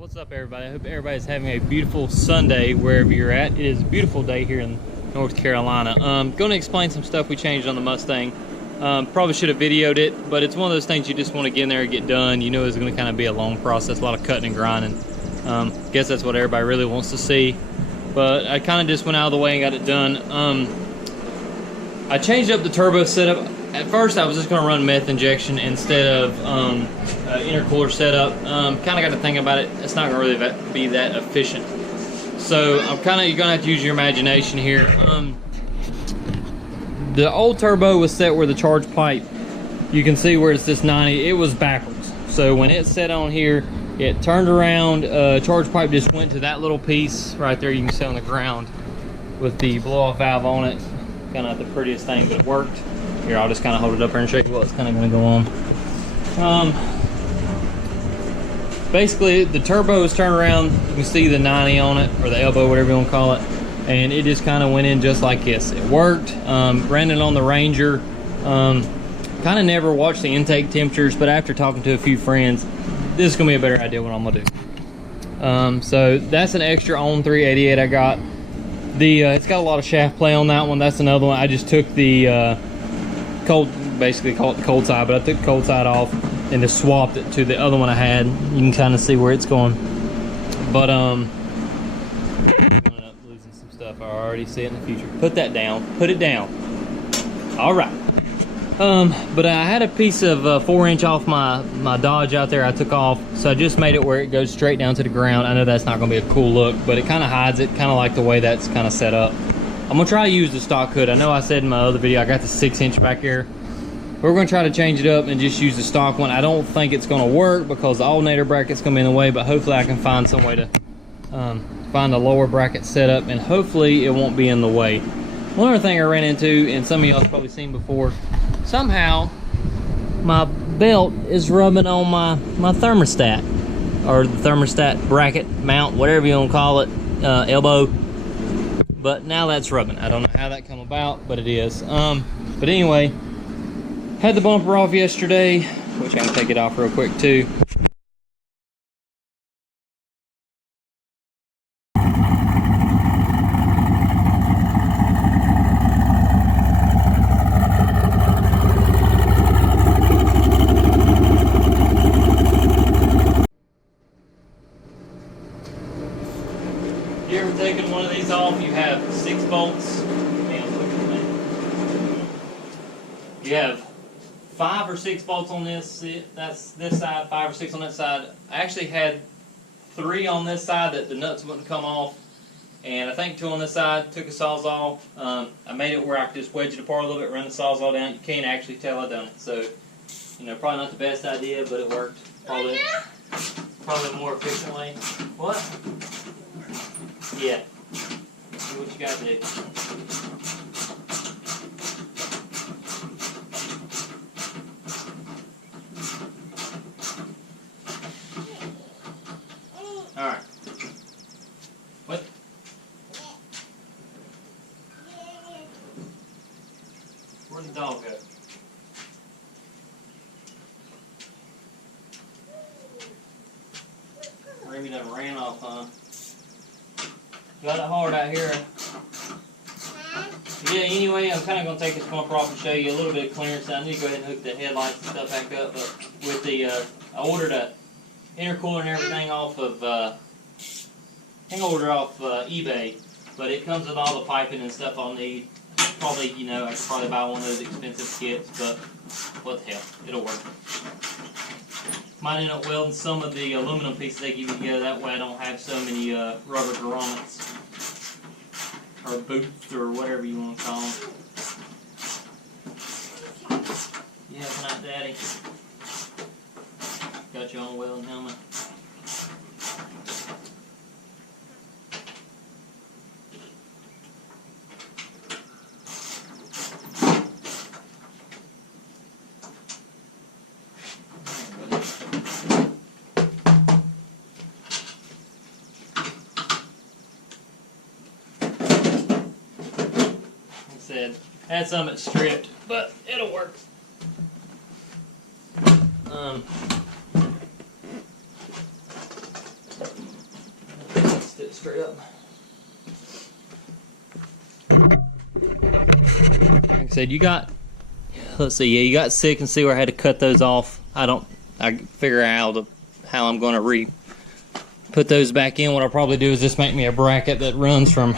What's up, everybody? I hope everybody's having a beautiful Sunday wherever you're at. It is a beautiful day here in North Carolina. Going to explain some stuff we changed on the Mustang. Probably should have videoed it, but it's one of those things you just want to get in there and get done. You know it's going to kind of be a long process, a lot of cutting and grinding. Guess that's what everybody really wants to see. But I kind of just went out of the way and got it done. I changed up the turbo setup. At first I was just going to run meth injection instead of intercooler setup. Kind of got to think about it. It's not going to really be that efficient. So you're going to have to use your imagination here. The old turbo was set where the charge pipe, you can see where it's this 90, it was backwards. So when it set on here, it turned around, charge pipe just went to that little piece right there you can see on the ground with the blow-off valve on it. Kind of not the prettiest thing, but it worked. Here, I'll just kind of hold it up here and show you what's kind of going to go on. Basically, the turbo is turned around. You can see the 90 on it, or the elbow, whatever you want to call it. And it just kind of went in just like this. It worked. Ran it on the Ranger. Kind of never watched the intake temperatures, but after talking to a few friends, this is going to be a better idea what I'm going to do. So that's an extra on 388 I got. It's got a lot of shaft play on that one. That's another one. I just took the basically call it the cold side, but I took the cold side off and just swapped it to the other one I had. You can kind of see where it's going. But I'm up losing some stuff. I already see it in the future. Put that down. Put it down. All right. But I had a piece of 4-inch off my Dodge out there I took off, so I just made it where it goes straight down to the ground. I know that's not going to be a cool look, but it kind of hides it, kind of like the way that's kind of set up. I'm going to try to use the stock hood. I know I said in my other video I got the 6-inch back here. We're going to try to change it up and just use the stock one. I don't think it's going to work because the alternator bracket's going to be in the way, but hopefully I can find some way to find a lower bracket setup, and hopefully it won't be in the way. One other thing I ran into, and some of y'all have probably seen before, somehow my belt is rubbing on my thermostat, or the thermostat bracket mount, whatever you want to call it, elbow. But now that's rubbing. I don't know how that come about, but it is. But anyway, had the bumper off yesterday, which I can take it off real quick too. You ever taken one of these off? You have 6 bolts. You have 5 or 6 bolts on this. That's this side, 5 or 6 on that side. I actually had 3 on this side that the nuts wouldn't come off, and I think 2 on this side. Took the sawzall. I made it where I could just wedge it apart a little bit, run the sawzall down. You can't actually tell I done it. So, you know, probably not the best idea, but it worked. Probably more efficiently. What? Yeah. Do what you gotta do. Alright. What? Where'd the dog go? Maybe that ran off, huh? Got it hard out here. Yeah, anyway, I'm kind of going to take this bumper off and show you a little bit of clearance. I need to go ahead and hook the headlights and stuff back up. But with the, I ordered a intercooler and everything off of, I think I ordered off eBay. But it comes with all the piping and stuff I'll need. Probably, you know, I could probably buy one of those expensive kits, but what the hell, it'll work. Might end up welding some of the aluminum pieces they give you together. That way I don't have so many rubber grommets. Or boots, or whatever you want to call them. Yeah, it's not daddy. Got your own welding helmet. Had some that stripped, but it'll work. straight up. Like I said, you got, let's see, yeah, you got 6 and see where I had to cut those off. I figure out how I'm going to put those back in. What I'll probably do is just make me a bracket that runs from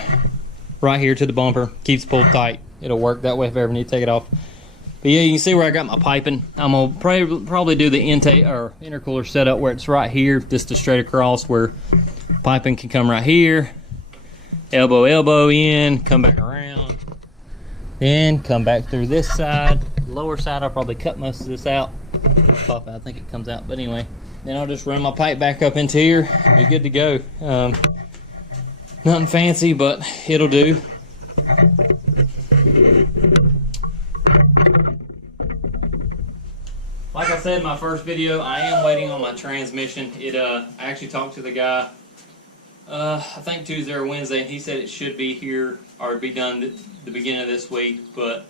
right here to the bumper, keeps pulled tight. It'll work that way if I ever need to take it off. But yeah, you can see where I got my piping. I'm gonna probably do the intake or intercooler setup where it's right here, just a straight across, where piping can come right here, elbow in, come back around, then come back through this side. Lower side, I'll probably cut most of this out. Pop out, I think it comes out, but anyway. Then I'll just run my pipe back up into here. Be good to go. Nothing fancy, but it'll do. Like I said in my first video, I am waiting on my transmission. I actually talked to the guy, I think Tuesday or Wednesday, and he said it should be here or be done the beginning of this week. But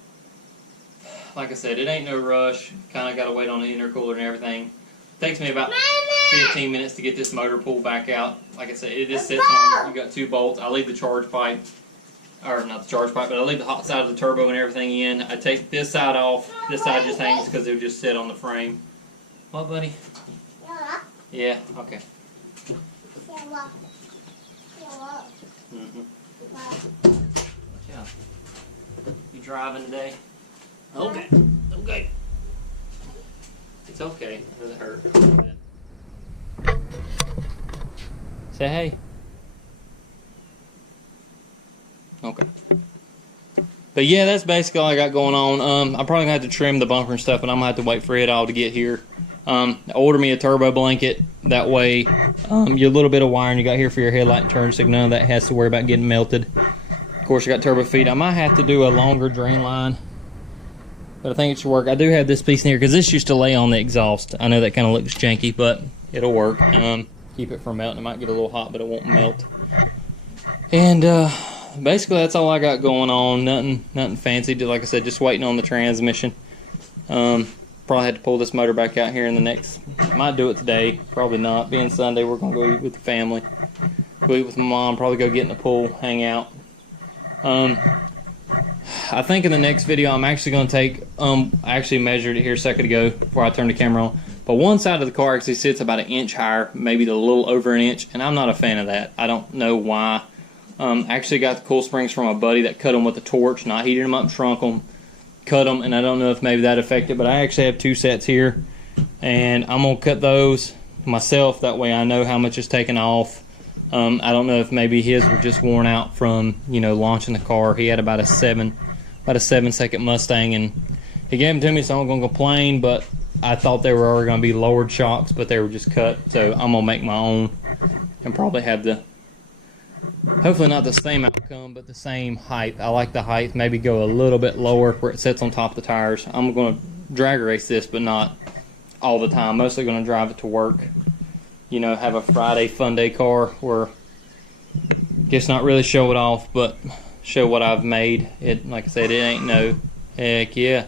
like I said, it ain't no rush. Kind of got to wait on the intercooler and everything. Takes me about 15 minutes to get this motor pulled back out. Like I said, it just sits on. You got 2 bolts. I leave the charge pipe, or not the charge pipe, but I leave the hot side of the turbo and everything in. I take this side off. This side just hangs because it would just sit on the frame. What, buddy? Yeah. Okay. Watch out. You driving today? Okay. Okay. It's okay. It doesn't hurt. Say hey. Okay. But yeah, that's basically all I got going on. I'm probably gonna have to trim the bumper and stuff, and I'm gonna have to wait for it all to get here. Order me a turbo blanket. That way, your little bit of wiring you got here for your headlight and turn signal, none of that has to worry about getting melted. Of course, you got turbo feed. I might have to do a longer drain line, but I think it should work. I do have this piece in here because this used to lay on the exhaust. I know that kind of looks janky, but it'll work. Keep it from melting. It might get a little hot, but it won't melt. And basically, that's all I got going on. Nothing fancy. Like I said, just waiting on the transmission. Probably had to pull this motor back out here in the next. Might do it today. Probably not. Being Sunday, we're gonna go eat with the family. Go eat with my mom. Probably go get in the pool, hang out. I think in the next video, I'm actually gonna take. I actually measured it here a second ago before I turned the camera on. But one side of the car actually sits about 1 inch higher, maybe a little over 1 inch, and I'm not a fan of that. I don't know why. Actually got the coil springs from a buddy that cut them with a torch, not heated them up, shrunk them, cut them, and I don't know if maybe that affected, but I actually have 2 sets here, and I'm going to cut those myself, that way I know how much is taken off. I don't know if maybe his were just worn out from, you know, launching the car. He had about a 7-second Mustang, and he gave them to me, so I'm going to complain, but I thought they were already going to be lowered shocks, but they were just cut, so I'm going to make my own and probably have the, hopefully not the same outcome, but the same height. I like the height, maybe go a little bit lower where it sits on top of the tires. I'm going to drag race this, but not all the time. Mostly going to drive it to work. You know, have a Friday fun day car where just not really show it off, but show what I've made. It, like I said, it ain't no, heck yeah,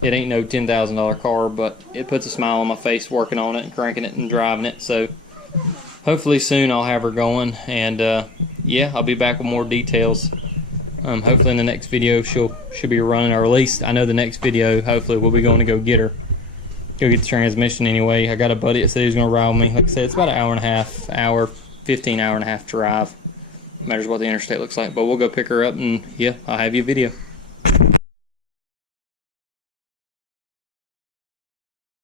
it ain't no $10,000 car, but it puts a smile on my face working on it and cranking it and driving it. So hopefully soon I'll have her going, and yeah, I'll be back with more details. Hopefully in the next video should be running, or at least I know the next video hopefully we'll be going to go get her, go get the transmission anyway. I got a buddy that said he's going to ride with me. Like I said, it's about an hour and a half, 15 hour and a half drive. Matters what the interstate looks like, but we'll go pick her up, and yeah, I'll have you a video.